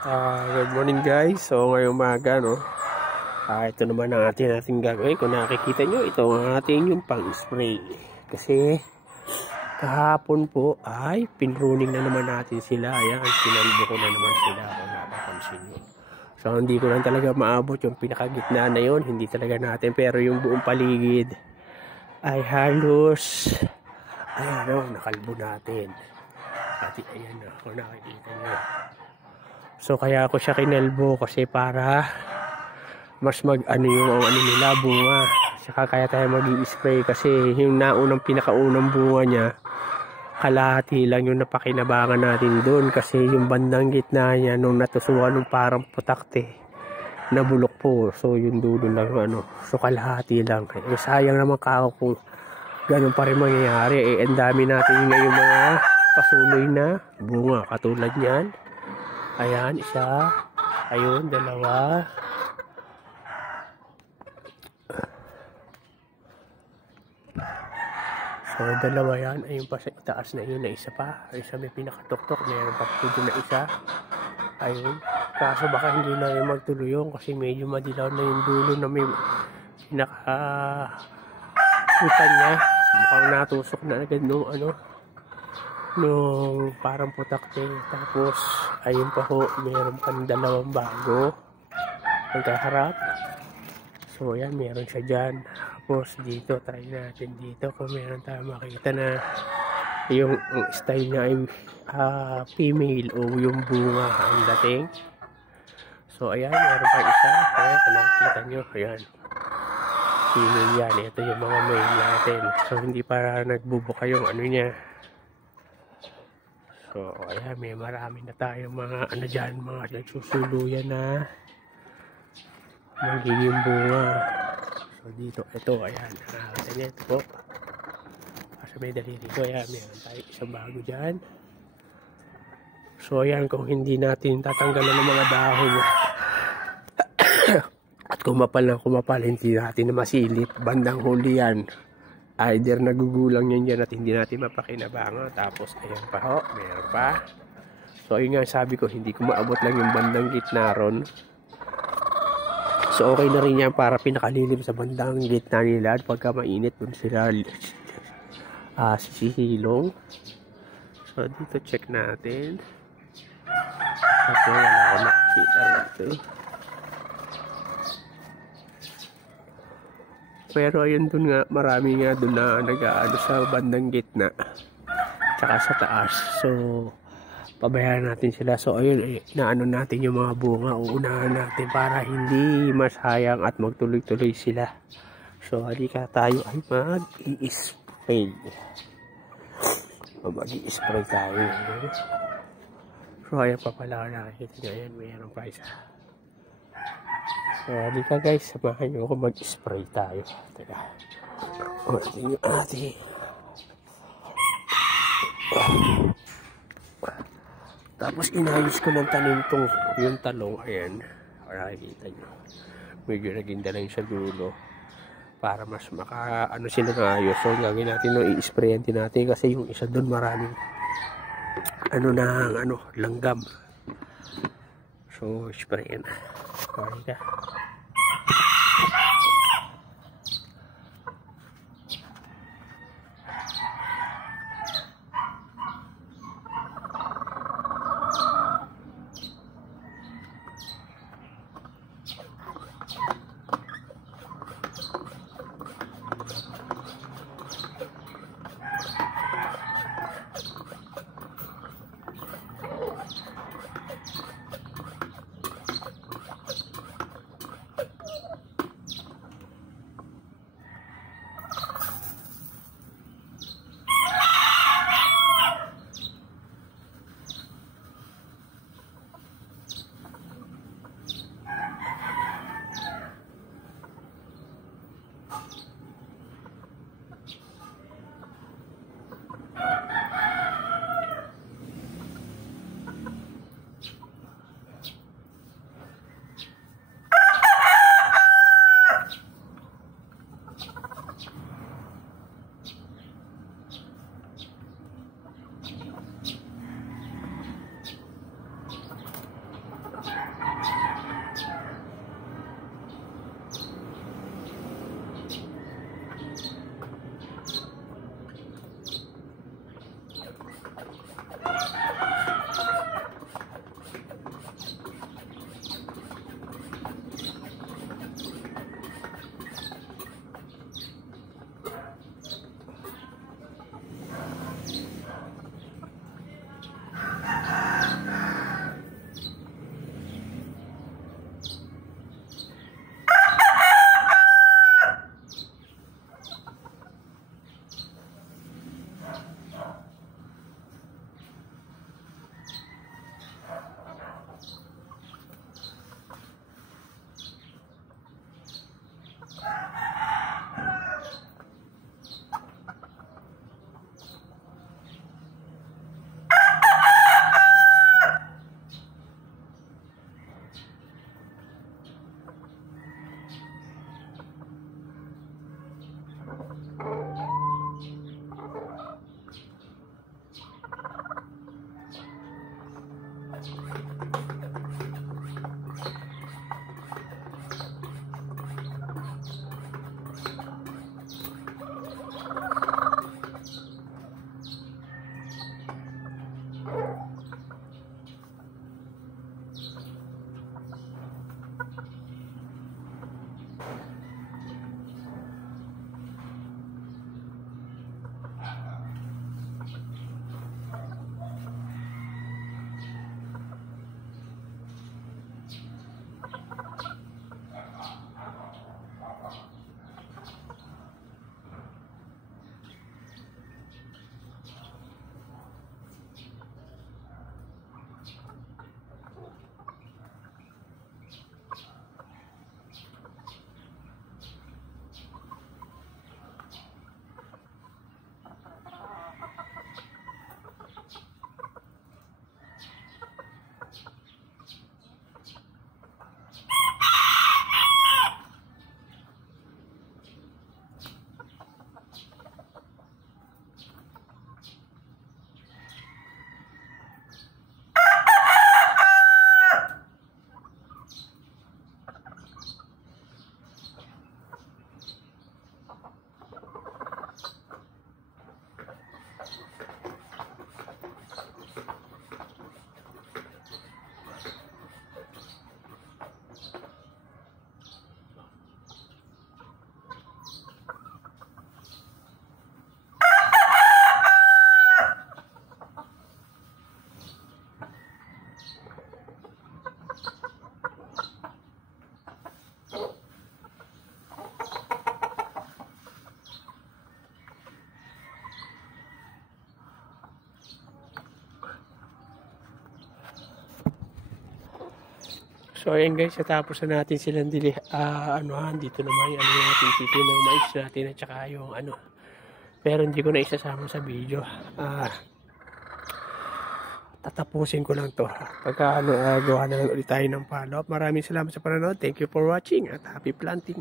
Good morning guys. So ngayong umaga ito naman ang ating gagawin. Kung nakikita nyo, ito ang ating yung pang-spray. Kasi kahapon po ay pinruning na naman natin sila. Ayan, pinalbo ko na naman sila kung napapansin nyo. So hindi ko lang talaga maabot yung pinakagitna na yun. Hindi talaga natin. Pero yung buong paligid ay halos nakalbo natin. At ayan na, kung nakikita nyo. So kaya ako siya kinelbo kasi para mas yung nila bunga. Saka kaya tayo mag-i-spray kasi yung naunang pinakaunang bunga niya, kalahati lang yung napakinabangan natin doon kasi yung bandang gitna niya nung natusuan ng parang putakte nabulok po. So yung dulo lang so kalahati lang. Sayang naman kung ganun pa rin mangyayari. Ang dami natin ngayong mga pasuloy na bunga katulad niyan. Ayan, isa. Ayun, dalawa. So, dalawa yan. Ayun pa sa itaas na yun na isa pa. Isa may pinakatuktok. Mayroon pa po na isa. Ayun. Kaso baka hindi na rin magtuloy yun kasi medyo madilaw na yung dulo na may pinaka-kita niya. Mukhang natusok na agad nung nung parang putakte. Tapos ayun pa ho, meron pang dalawang bago magkaharap. So yan, meron siya dyan. Tapos dito, try natin dito kung meron tayo makita na yung style niya ay female o yung bunga ang dating. So ayan, meron pa isa. Ayan, kung nakikita nyo, ayan, female yan. Ito yung mga male natin. So hindi para nagbubuka yung niya. So, ayan, may marami na tayong mga dyan, mga nagsusuluyan na magiging bunga. So, dito, ito, ayan, nakakita niya, ito po. Kasi may daliri ko, ayan, meron tayo isang bago dyan. So, ayan, kung hindi natin tatanggalan ng mga dahon at kumapal na kumapal, hindi natin na masilip, bandang huli yan. Either nagugulang yan dyan at hindi natin mapakinabangan. Tapos ayan pa ho, meron pa. So ayun nga, sabi ko hindi ko maabot lang yung bandang gitna ron. So okay na rin yan para pinakalilim sa bandang gitna nila. At pagka mainit dun sila sisihilong. So dito check natin. At wala akong nakikita rito. Pero ayun dun nga, marami nga dun na nag-aano sa bandang gitna tsaka sa taas. So pabayaan natin sila. So ayun, naano natin yung mga bunga, uunahan natin para hindi masayang at magtuloy-tuloy sila. So halika, tayo ay mag-i-spray. Mag-i-spray tayo. So ayan pa pala, nakikita nyo, ayan, mayroon pa isa. So, halika guys, samahan nyo ako mag-spray tayo. Teka. Ating yung ating. Tapos inayos ko ng tanim yung talong. Ayan. Nakikita nyo. Medyo naging dalang sa dulo. Para mas sila ng ayos. So, gagawin natin, i-sprayan din natin. Kasi yung isa doon maraming langgam. So, sprayan na. Halika. So ayan guys, tapos na natin silang dito naman yung natin sito ng mais natin at saka yung pero hindi ko na isasama sa video. Tatapusin ko lang to. Pagka gawa na lang ulit tayo ng follow up. Maraming salamat sa panonood. Thank you for watching at happy planting.